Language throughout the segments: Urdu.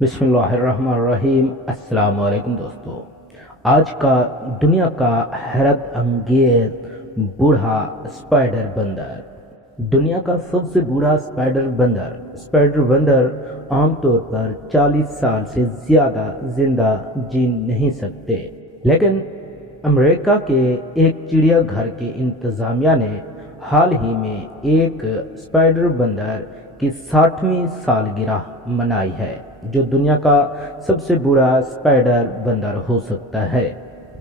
بسم اللہ الرحمن الرحیم۔ السلام علیکم دوستو، آج کا دنیا کا حیرت انگیز بوڑھا اسپائڈر بندر۔ دنیا کا سب سے بوڑھا اسپائڈر بندر عام طور پر 40 سال سے زیادہ زندہ جی نہیں سکتے، لیکن امریکہ کے ایک چڑیا گھر کے انتظامیہ نے حال ہی میں ایک اسپائڈر بندر کی 60ویں سالگرہ منائی ہے، جو دنیا کا سب سے بوڑھا اسپائڈر بندر ہو سکتا ہے۔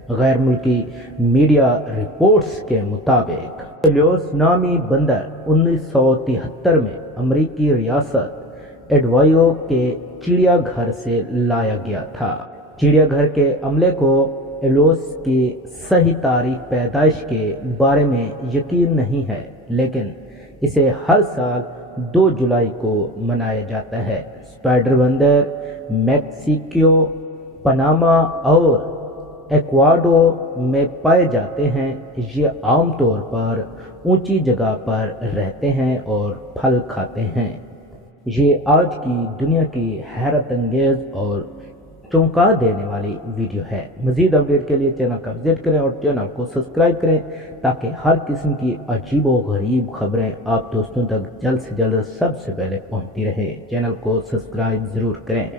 غیر ملکی میڈیا رپورٹس کے مطابق ایلوس نامی بندر 1973 میں امریکی ریاست ایڈوائیو کے چڑیا گھر سے لایا گیا تھا۔ چڑیا گھر کے عملے کو ایلوس کی صحیح تاریخ پیدائش کے بارے میں یقین نہیں ہے، لیکن اسے ہر سال 2 جولائی کو منایا جاتا ہے۔ اسپائڈر بندر میکسیکو، پاناما اور ایکواڈور میں پائے جاتے ہیں۔ یہ عام طور پر اونچی جگہ پر رہتے ہیں اور پھل کھاتے ہیں۔ یہ آج کی دنیا کی حیرت انگیز اور چونکا دینے والی ویڈیو ہے۔ مزید اپڈیٹ کے لیے چینل کا وزٹ کریں اور چینل کو سبسکرائب کریں تاکہ ہر قسم کی عجیب و غریب خبریں آپ دوستوں تک جلد سے جلد سب سے پہلے پہنچتی رہے۔ چینل کو سبسکرائب ضرور کریں۔